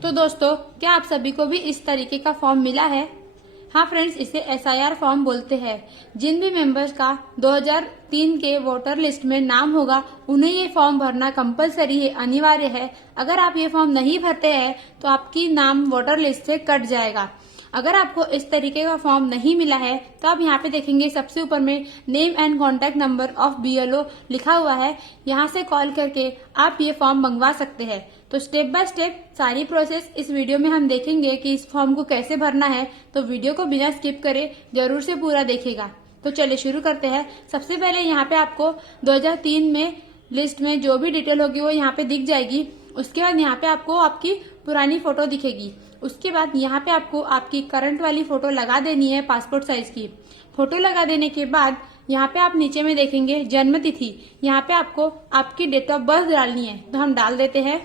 तो दोस्तों, क्या आप सभी को भी इस तरीके का फॉर्म मिला है? हाँ फ्रेंड्स, इसे SIR फॉर्म बोलते हैं। जिन भी मेंबर्स का 2003 के वोटर लिस्ट में नाम होगा, उन्हें ये फॉर्म भरना कंपलसरी है, अनिवार्य है। अगर आप ये फॉर्म नहीं भरते हैं तो आपकी नाम वोटर लिस्ट से कट जाएगा। अगर आपको इस तरीके का फॉर्म नहीं मिला है तो आप यहाँ पे देखेंगे सबसे ऊपर में name and contact number of BLO लिखा हुआ है। यहाँ से कॉल करके आप ये फॉर्म मंगवा सकते हैं। तो स्टेप बाय स्टेप सारी प्रोसेस इस वीडियो में हम देखेंगे कि इस फॉर्म को कैसे भरना है। तो वीडियो को बिना स्किप करे जरूर से पूरा देखेगा। तो चलिए शुरू करते हैं। सबसे पहले यहाँ पे आपको 2003 में लिस्ट में जो भी डिटेल होगी वो यहाँ पे दिख जाएगी। उसके बाद यहाँ पे आपको आपकी पुरानी फोटो दिखेगी। उसके बाद यहाँ पे आपको आपकी करंट वाली फोटो लगा देनी है, पासपोर्ट साइज की फोटो लगा देने के बाद यहाँ पे आप नीचे में देखेंगे जन्म तिथि। यहाँ पे आपको आपकी डेट ऑफ बर्थ डालनी है, तो हम डाल देते हैं।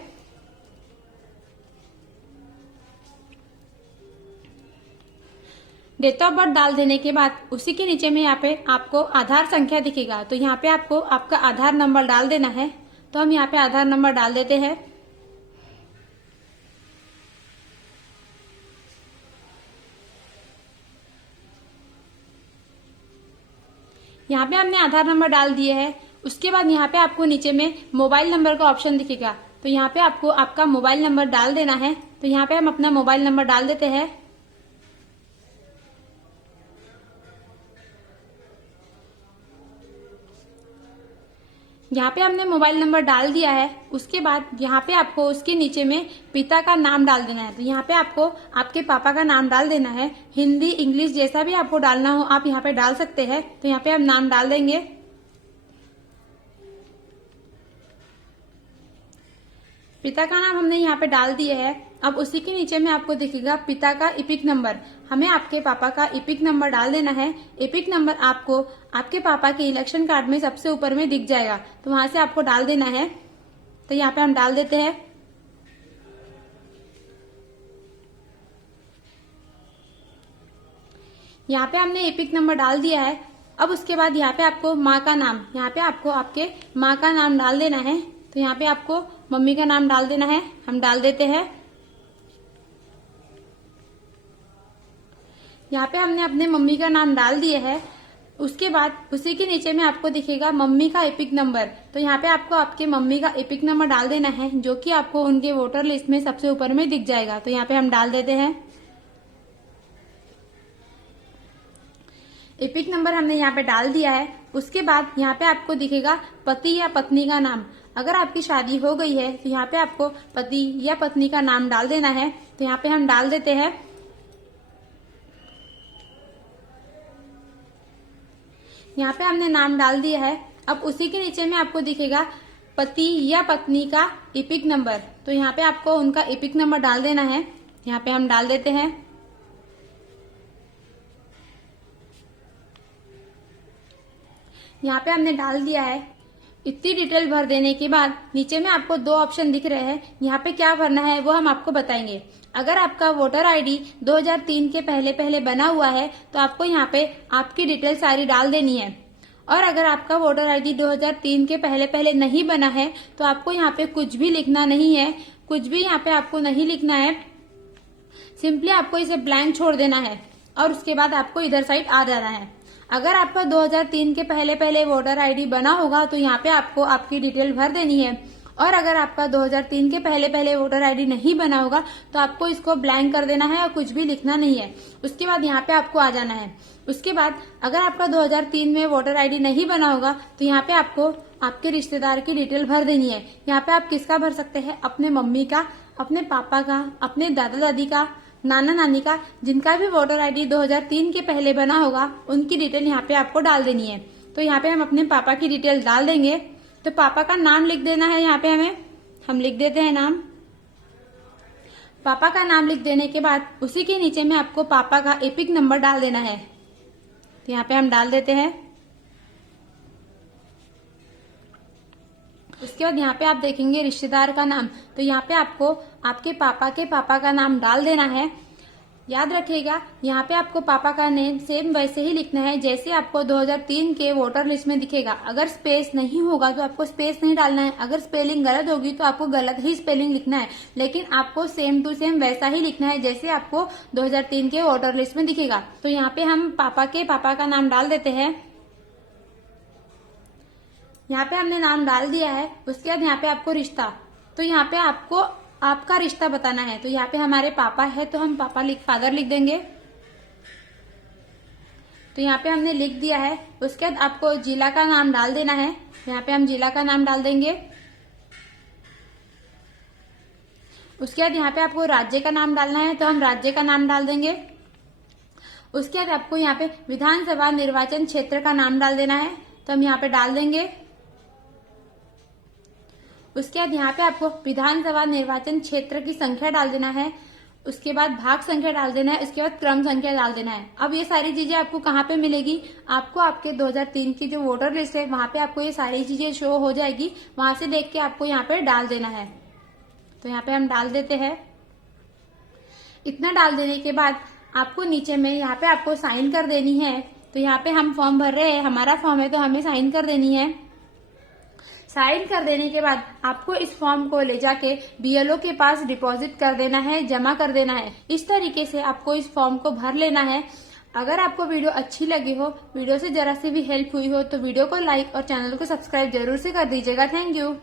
डेट ऑफ बर्थ डाल देने के बाद उसी के नीचे में यहाँ पे आपको आधार संख्या दिखेगा। तो यहाँ पे आपको आपका आधार नंबर डाल देना है। तो हम यहाँ पे आधार नंबर डाल देते हैं। यहाँ पे हमने आधार नंबर डाल दिए है। उसके बाद यहाँ पे आपको नीचे में मोबाइल नंबर का ऑप्शन दिखेगा। तो यहाँ पे आपको आपका मोबाइल नंबर डाल देना है। तो यहाँ पे हम अपना मोबाइल नंबर डाल देते हैं। यहाँ पे हमने मोबाइल नंबर डाल दिया है। उसके बाद यहाँ पे आपको उसके नीचे में पिता का नाम डाल देना है। तो यहाँ पे आपको आपके पापा का नाम डाल देना है। हिंदी इंग्लिश जैसा भी आपको डालना हो आप यहाँ पे डाल सकते हैं। तो यहाँ पे हम नाम डाल देंगे। पिता का नाम हमने यहाँ पे डाल दिया है। अब उसी के नीचे में आपको दिखेगा पिता का इपिक नंबर। हमें आपके पापा का इपिक नंबर डाल देना है। इपिक नंबर आपको आपके पापा के इलेक्शन कार्ड में सबसे ऊपर में दिख जाएगा, तो वहां से आपको डाल देना है। तो यहाँ पे हम डाल देते हैं। यहाँ पे हमने इपिक नंबर डाल दिया है। अब उसके बाद यहाँ पे आपको माँ का नाम, यहाँ पे आपको आपके माँ का नाम डाल देना है। तो यहाँ पे आपको मम्मी का नाम डाल देना है। हम डाल देते हैं। यहाँ पे हमने अपने मम्मी का नाम डाल दिया है। उसके बाद उसी के नीचे में आपको दिखेगा मम्मी का एपिक नंबर। तो यहाँ पे आपको आपके मम्मी का एपिक नंबर डाल देना है, जो कि आपको उनके वोटर लिस्ट में सबसे ऊपर में दिख जाएगा। तो यहाँ पे हम डाल देते हैं। एपिक नंबर हमने यहाँ पे डाल दिया है। उसके बाद यहाँ पे आपको दिखेगा पति या पत्नी का नाम। अगर आपकी शादी हो गई है तो यहाँ पे आपको पति या पत्नी का नाम डाल देना है। तो यहाँ पे हम डाल देते हैं। यहाँ पे हमने नाम डाल दिया है। अब उसी के नीचे में आपको दिखेगा पति या पत्नी का इपिक नंबर। तो यहाँ पे आपको उनका इपिक नंबर डाल देना है। यहाँ पे हम डाल देते हैं। यहाँ पे हमने डाल दिया है। इतनी डिटेल भर देने के बाद नीचे में आपको दो ऑप्शन दिख रहे हैं। यहाँ पे क्या भरना है वो हम आपको बताएंगे। अगर आपका वोटर आईडी 2003 के पहले पहले बना हुआ है तो आपको यहाँ पे आपकी डिटेल सारी डाल देनी है। और अगर आपका वोटर आईडी 2003 के पहले पहले नहीं बना है तो आपको यहाँ पे कुछ भी लिखना नहीं है। कुछ भी यहाँ पे आपको नहीं लिखना है। सिंपली आपको इसे ब्लैंक छोड़ देना है और उसके बाद आपको इधर साइड आ जाना है। अगर आपका 2003 के पहले पहले वोटर आईडी बना होगा तो यहाँ पे आपको आपकी डिटेल भर देनी है। और अगर आपका 2003 के पहले पहले वोटर आईडी नहीं बना होगा तो आपको इसको ब्लैंक कर देना है और कुछ भी लिखना नहीं है। उसके बाद यहाँ पे आपको आ जाना है। उसके बाद अगर आपका 2003 में वोटर आईडी नहीं बना होगा तो यहाँ पे आपको आपके रिश्तेदार की डिटेल भर देनी है। यहाँ पे आप किसका भर सकते हैं? अपने मम्मी का, अपने पापा का, अपने दादा दादी का, नाना नानी का। जिनका भी वोटर आईडी 2003 के पहले बना होगा उनकी डिटेल यहाँ पे आपको डाल देनी है। तो यहाँ पे हम अपने पापा की डिटेल डाल देंगे। तो पापा का नाम लिख देना है। यहाँ पे हम लिख देते हैं नाम। पापा का नाम लिख देने के बाद उसी के नीचे में आपको पापा का एपिक नंबर डाल देना है। तो यहाँ पे हम डाल देते हैं। उसके बाद यहाँ पे आप देखेंगे रिश्तेदार का नाम। तो यहाँ पे आपको आपके पापा के पापा का नाम डाल देना है। याद रखिएगा, यहाँ पे आपको पापा का नेम सेम वैसे ही लिखना है जैसे आपको 2003 के वोटर लिस्ट में दिखेगा। अगर स्पेस नहीं होगा तो आपको स्पेस नहीं डालना है, अगर स्पेलिंग गलत होगी तो आपको गलत ही स्पेलिंग लिखना है, लेकिन आपको सेम टू सेम वैसा ही लिखना है जैसे आपको 2003 के वोटर लिस्ट में दिखेगा। तो यहाँ पे हम पापा का नाम डाल देते हैं। यहाँ पे हमने नाम डाल दिया है। उसके बाद यहाँ पे आपको रिश्ता, तो यहाँ पे आपको आपका रिश्ता बताना है। तो यहाँ पे हमारे पापा है तो हम फादर लिख देंगे। तो यहाँ पे हमने लिख दिया है। उसके बाद आपको जिला का नाम डाल देना है। यहाँ पे हम जिला का नाम डाल देंगे। उसके बाद यहाँ पे आपको राज्य का नाम डालना है तो हम राज्य का नाम डाल देंगे। उसके बाद आपको यहाँ पे विधानसभा निर्वाचन क्षेत्र का नाम डाल देना है तो हम यहाँ पे डाल देंगे। उसके बाद यहाँ पे आपको विधानसभा निर्वाचन क्षेत्र की संख्या डाल देना है। उसके बाद भाग संख्या डाल देना है। उसके बाद क्रम संख्या डाल देना है। अब ये सारी चीजें आपको कहाँ पे मिलेगी, आपको आपके 2003 की जो वोटर लिस्ट है वहां पे आपको ये सारी चीजें शो हो जाएगी। वहां से देख के आपको यहाँ पे डाल देना है। तो यहाँ पे हम डाल देते हैं। इतना डाल देने के बाद आपको नीचे में यहाँ पे आपको साइन कर देनी है। तो यहाँ पे हम फॉर्म भर रहे हैं, हमारा फॉर्म है तो हमें साइन कर देनी है। साइन कर देने के बाद आपको इस फॉर्म को ले जाके बीएलओ के पास डिपॉजिट कर देना है, जमा कर देना है। इस तरीके से आपको इस फॉर्म को भर लेना है। अगर आपको वीडियो अच्छी लगी हो, वीडियो से जरा सी भी हेल्प हुई हो तो वीडियो को लाइक और चैनल को सब्सक्राइब जरूर से कर दीजिएगा। Thank you.